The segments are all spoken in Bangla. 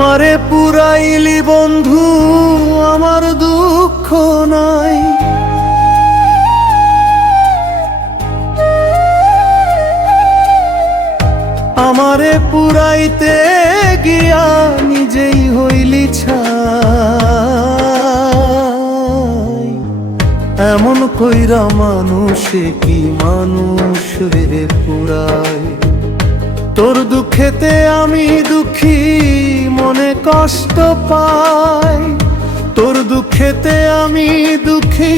আমারে পুরাইলি বন্ধু, আমার দুঃখ নাই। আমারে পুরাইতে গিয়া নিজেই হইলি ছাই। এমন কইরা মানুষে কি মানুষ রে পুরায়? তোর দুঃখেতে আমি দুঃখী, মনে কষ্ট পাই। তোর দুঃখেতে আমি দুঃখী,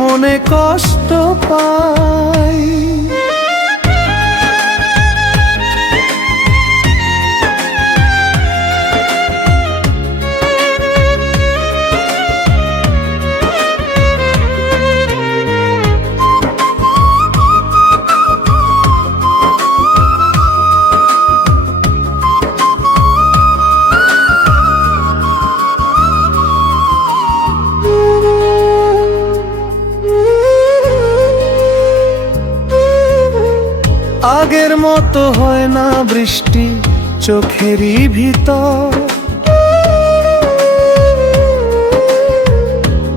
মনে কষ্ট পাই। আগের মতো হয় না বৃষ্টি চোখেরই ভিতর।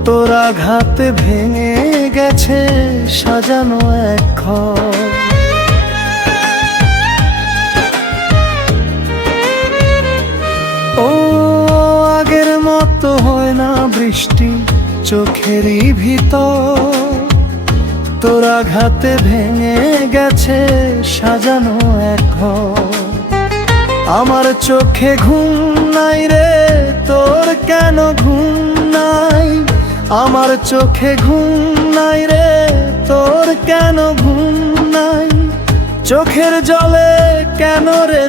তোর আঘাতে ভেঙে গেছে সাজানো এক ঘর। ও আগের মতো হয় না বৃষ্টি চোখেরই ভিতর। তোর আঘাতে ভেঙে গেছে সাজানো এক ঘর। আমার চোখে ঘুম নাই রে, তোর কেন ঘুম নাই? আমার চোখে ঘুম নাই রে, তোর কেন ঘুম নাই? চোখের জলে কেন রে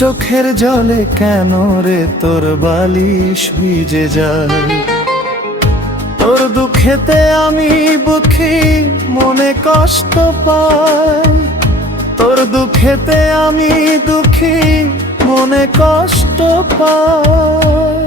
চোখের জলে কেন রে তোর বালিশ ভিজে যায়? তোর দুঃখেতে আমি দুঃখী, মনে কষ্ট পাই। তোর দুঃখেতে আমি দুঃখী, মনে কষ্ট পাই।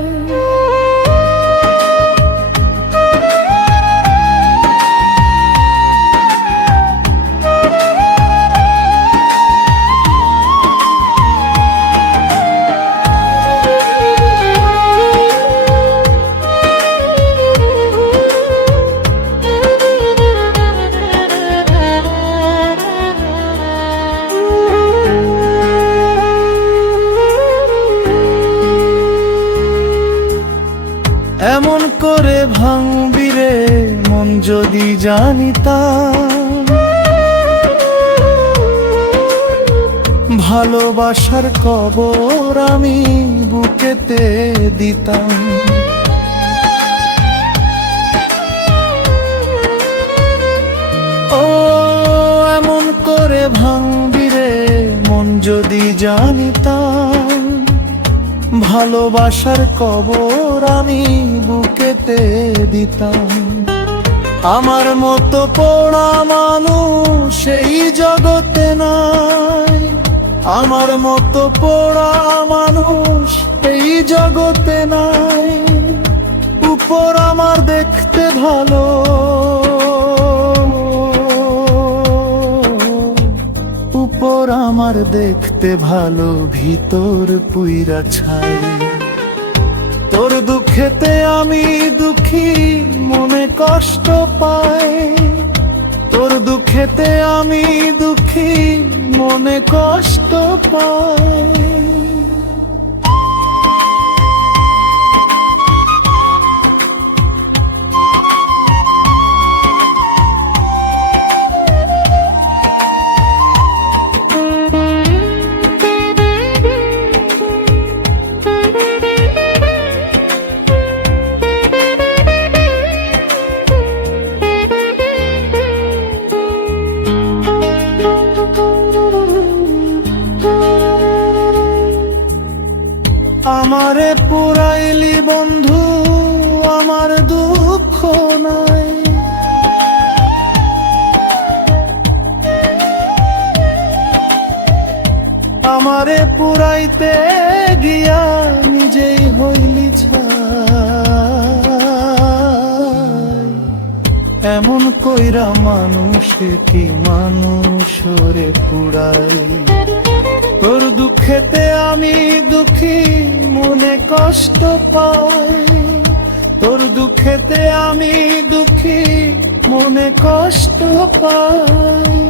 এমন করে ভাঙবি রে মন যদি জানিতাম। ভালোবাসার কবর আমি বুকেতে দিতাম। ও এমন করে ভাঙবি রে মন যদি জানিতাম। ভালোবাসার কবর আমি বুকেতে দিতাম। আমার মতো পোড়া মানুষ এই জগতে নাই। আমার মতো পোড়া মানুষ এই জগতে নাই। উপর আমার দেখতে ভালো, উপর আমার দেখতে ভালো, ভিতর পুইরা ছাই। তোর দুঃখেতে আমি দুঃখী, মনে কষ্ট পাই। তোর দুঃখেতে আমি দুঃখী, মনে কষ্ট পাই। আমারে পুরাইলি বন্ধু, আমার দুঃখ নাই। আমারে পুরাইতে গিয়া নিজেই হইলি ছাই। এমন কইরা মানুষে কি মানুষ রে পুড়াই। তোর দুঃখেতে আমি দুঃখী, মনে কষ্ট পাই। তোর দুঃখেতে আমি দুঃখী, মনে কষ্ট পাই।